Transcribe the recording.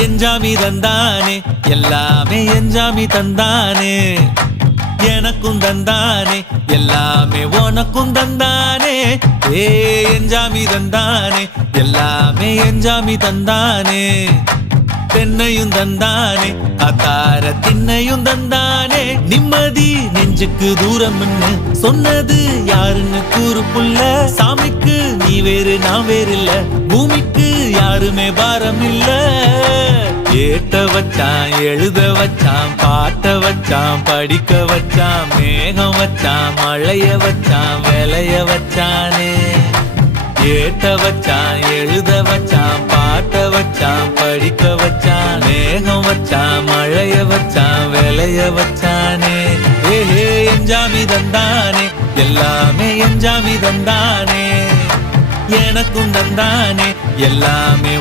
எஞ்சாமி தந்தானே எல்லாமே எஞ்சாமி தந்தானே எனக்கும் தந்தானே எல்லாமே உனக்கும் தந்தானே ஏ எஞ்சாமி தந்தானே எல்லாமே எஞ்சாமி தந்தானே தென்னையும் தந்தானே அத்தார திண்ணையும் தந்தானே நிம்மதி நெஞ்சுக்கு தூரம்னு சொன்னது யாருன்னு கூறு புள்ள சாமிக்கு நீ வேறு நான் வேறு இல்ல பூமிக்கு யாருமே பாரம் இல்ல ஏட்ட வச்சான் எழுத வச்சான் பாட்ட வச்சான் படிக்க வச்சான் மேகம் வச்சான் மழைய வச்சான் விளைய வச்சானே ஏட்ட வச்சான் எழுத வச்சான் பாட்ட வச்சான் படிக்க வச்சான் மேகம் வச்சான் மழைய வச்சான் விளைய வச்சானே ஏஹே எஞ்சாமி தந்தானே எல்லாமே எஞ்சாமி தந்தானே எனக்கும் தந்தானே எல்லாமே